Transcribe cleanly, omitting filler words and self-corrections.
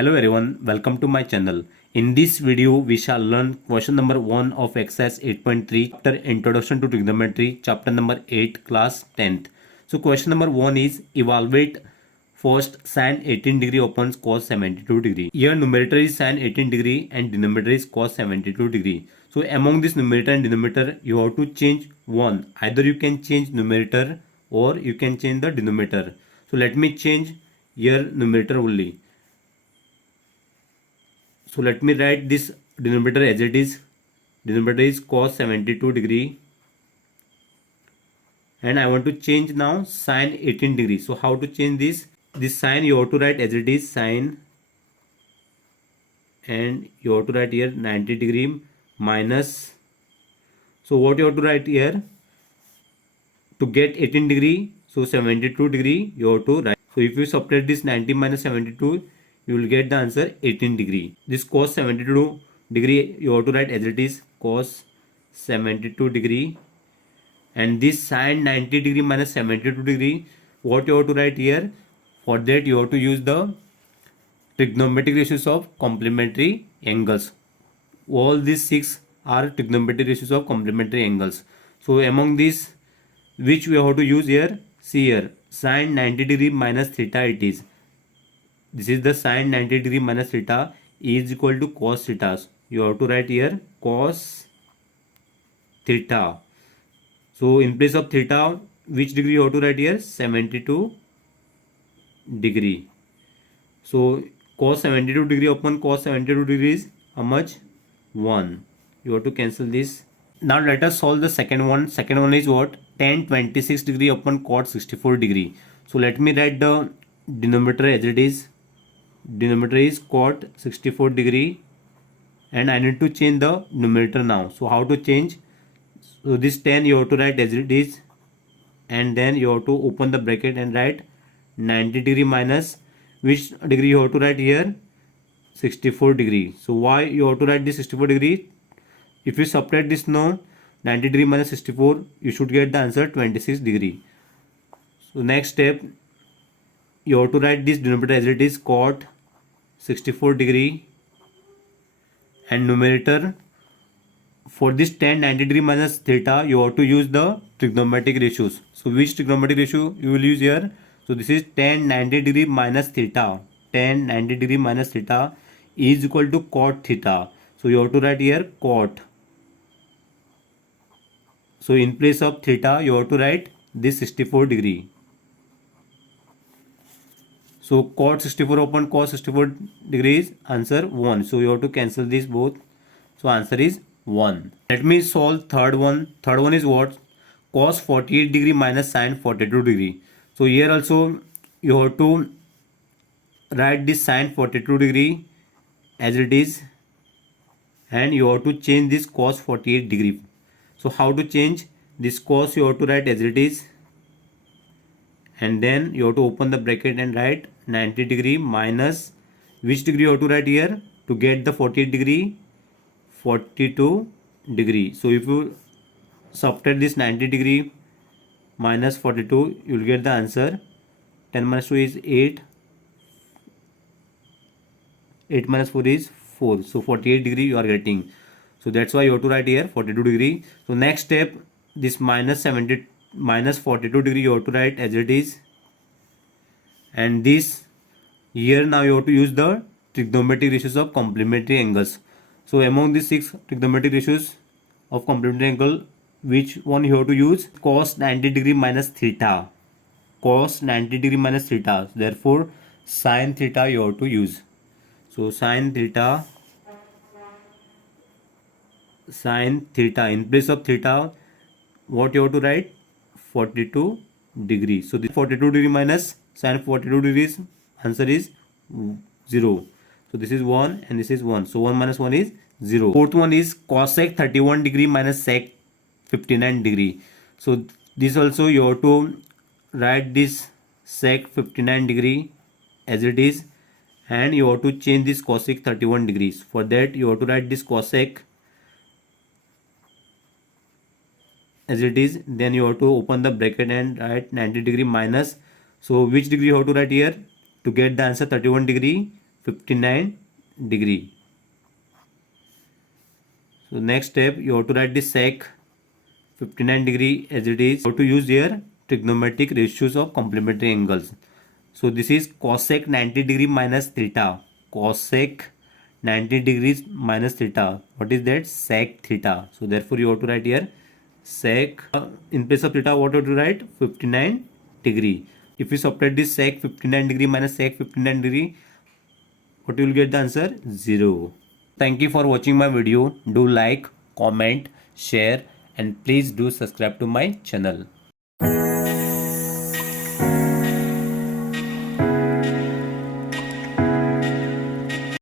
Hello everyone, welcome to my channel. In this video, we shall learn question number 1 of exercise 8.3 chapter Introduction to Trigonometry, chapter number 8, class 10th. So question number 1 is evaluate first sin 18 degree upon cos 72 degree. Here numerator is sin 18 degree and denominator is cos 72 degree. So among this numerator and denominator, you have to change one. Either you can change numerator or you can change the denominator. So let me change here numerator only. So let me write this denominator as it is. Denominator is cos 72 degree. And I want to change now sin 18 degree. So how to change this? This sin you have to write as it is, sin, and you have to write here 90 degree minus. So what you have to write here? To get 18 degree, so 72 degree you have to write. So if you subtract this 90 minus 72, you will get the answer 18 degree. This cos 72 degree you have to write as it is, cos 72 degree, and this sin 90 degree minus 72 degree, what you have to write here? For that you have to use the trigonometric ratios of complementary angles. All these 6 are trigonometric ratios of complementary angles. So among these, which we have to use here? See here, sin 90 degree minus theta it is. This is the sin 90 degree minus theta is equal to cos theta. You have to write here cos theta. So in place of theta, which degree you have to write here? 72 degree. So cos 72 degree upon cos 72 degree is how much? 1. You have to cancel this. Now let us solve the second one. Second one is what? Tan 26 degree upon cot 64 degree. So let me write the denominator as it is. Denominator is cot 64 degree, and I need to change the numerator now. So how to change? So this 10 you have to write as it is, and then you have to open the bracket and write 90 degree minus which degree you have to write here? 64 degree. So why you have to write this 64 degree? If you subtract this now, 90 degree minus 64, you should get the answer 26 degree. So next step, you have to write this denominator as it is, cot 64 degree, and numerator for this tan 90 degree minus theta you have to use the trigonometric ratios. So which trigonometric ratio you will use here? So this is tan 90 degree minus theta. Tan 90 degree minus theta is equal to cot theta. So you have to write here cot. So in place of theta you have to write this 64 degree. So cot 64 upon cos 64 degrees, answer 1. So you have to cancel this both. So answer is 1. Let me solve third one. Third one is what? Cos 48 degree minus sin 42 degree. So here also you have to write this sin 42 degree as it is, and you have to change this cos 48 degree. So how to change? This cos you have to write as it is, and then you have to open the bracket and write 90 degree minus which degree you have to write here to get the 48 degree? 42 degree. So if you subtract this 90 degree minus 42, you will get the answer 10 minus 2 is 8. 8 minus 4 is 4. So 48 degree you are getting. So that's why you have to write here 42 degree. So next step, this minus 42 degree you have to write as it is, and this here now you have to use the trigonometric ratios of complementary angles. So among these 6 trigonometric ratios of complementary angle, which one you have to use? Cos 90 degree minus theta. Cos 90 degree minus theta. Therefore sin theta you have to use. So sin theta in place of theta, what you have to write? 42 degree. So this 42 degree minus sin 42 degrees, answer is 0. So this is 1 and this is 1. So 1 minus 1 is 0. Fourth one is cosec 31 degree minus sec 59 degree. So this also you have to write this sec 59 degree as it is, and you have to change this cosec 31 degrees. For that you have to write this cosec as it is, then you have to open the bracket and write 90 degree minus. So which degree you have to write here to get the answer? 31 degree 59 degree. So next step, you have to write the sec 59 degree as it is. You have to use here trigonometric ratios of complementary angles. So this is cosec 90 degree minus theta. Cosec 90 degrees minus theta. What is that? Sec theta. So therefore you have to write here sec. In place of theta, what you have to write? 59 degree. If you subtract this sec 59 degree minus sec 59 degree, what you will get the answer? 0. Thank you for watching my video. Do like, comment, share, and please do subscribe to my channel.